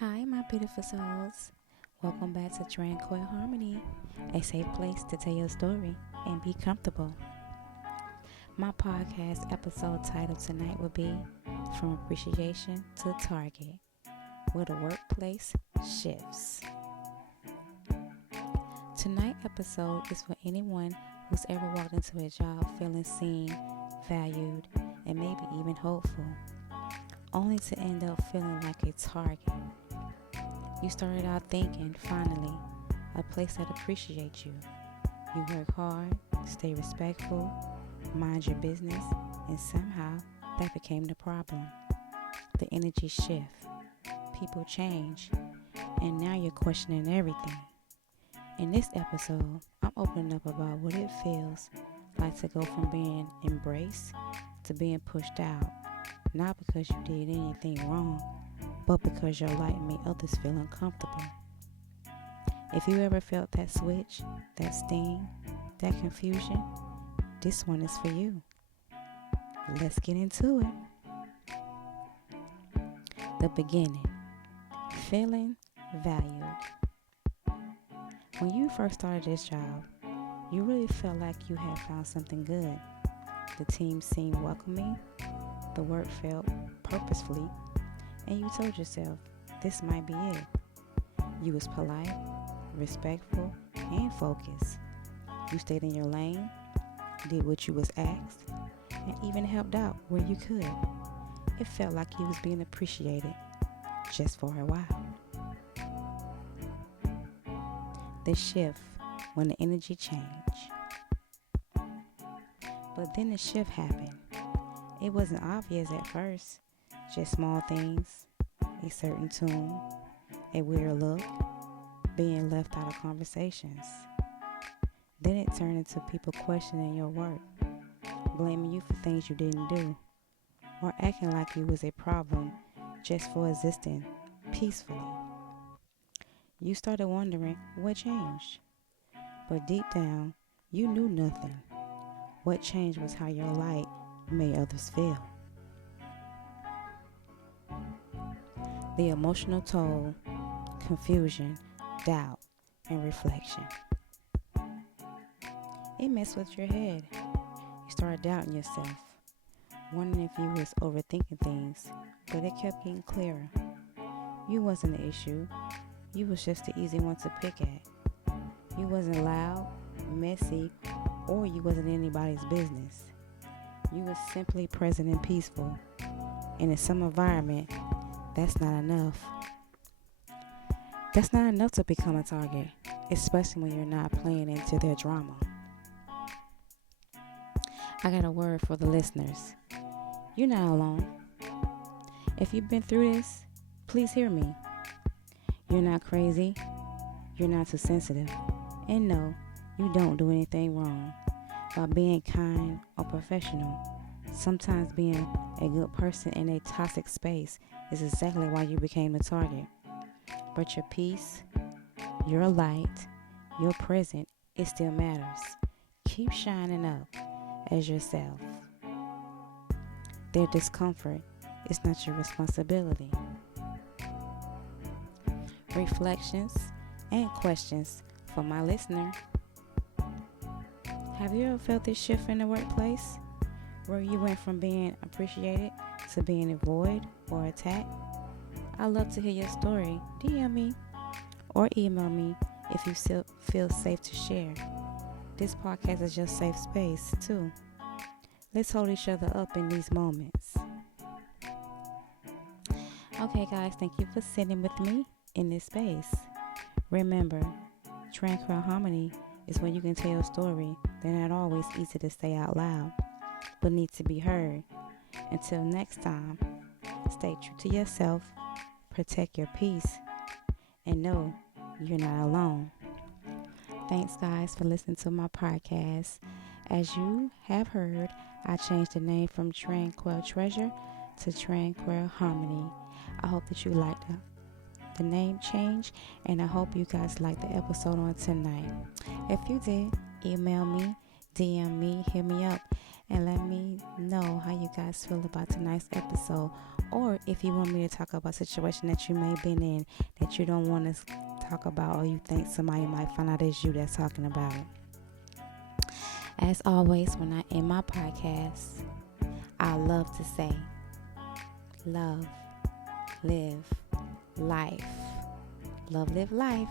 Hi, my beautiful souls. Welcome back to Tranquil Harmony, a safe place to tell your story and be comfortable. My podcast episode title tonight will be From Appreciation to Target, where the workplace shifts. Tonight's episode is for anyone who's ever walked into a job feeling seen, valued, and maybe even hopeful, only to end up feeling like a target. You started out thinking, finally, a place that appreciates you. You work hard, stay respectful, mind your business, and somehow that became the problem. The energy shift, people change, and now you're questioning everything. In this episode, I'm opening up about what it feels like to go from being embraced to being pushed out, not because you did anything wrong, but because your light made others feel uncomfortable. If you ever felt that switch, that sting, that confusion, this one is for you. Let's get into it. The beginning. Feeling valued. When you first started this job, you really felt like you had found something good. The team seemed welcoming, the work felt purposefully, and you told yourself, this might be it. You was polite, respectful, and focused. You stayed in your lane, did what you was asked, and even helped out where you could. It felt like you was being appreciated just for a while. The shift when the energy changed. But then the shift happened. It wasn't obvious at first. Just small things, a certain tune, a weird look, being left out of conversations. Then it turned into people questioning your work, blaming you for things you didn't do, or acting like you was a problem just for existing peacefully. You started wondering what changed, but deep down, you knew nothing. What changed was how your light made others feel. The emotional toll, confusion, doubt, and reflection. It messed with your head. You started doubting yourself, wondering if you was overthinking things, but it kept getting clearer. You wasn't the issue. You was just the easy one to pick at. You wasn't loud, messy, or you wasn't anybody's business. You was simply present and peaceful. And in some environment, that's not enough. That's not enough to become a target, especially when you're not playing into their drama. I got a word for the listeners. You're not alone. If you've been through this, please hear me. You're not crazy. You're not too sensitive. And no, you don't do anything wrong. By being kind or professional, sometimes being a good person in a toxic space is exactly why you became the target. But your peace, your light, your present, it still matters. Keep shining up as yourself. Their discomfort is not your responsibility. Reflections and questions for my listener. Have you ever felt this shift in the workplace, where you went from being appreciated to being avoided or attacked? I'd love to hear your story. DM me or email me if you still feel safe to share. This podcast is your safe space too. Let's hold each other up in these moments. Okay guys, thank you for sitting with me in this space. Remember, Tranquil Harmony is when you can tell your story. They're not always easy to say out loud, but need to be heard. Until next time, stay true to yourself, protect your peace, and know you're not alone. Thanks guys for listening to my podcast. As you have heard, I changed the name from Tranquil Treasure to Tranquil Harmony. I hope that you liked the name change, and I hope you guys liked the episode on tonight. If you did, email me, DM me, hit me up, and let me know how you guys feel about tonight's episode. Or if you want me to talk about a situation that you may have been in that you don't want to talk about, or you think somebody might find out it's you that's talking about it. As always, when I end my podcast, I love to say, love, live, life. Love, live, life.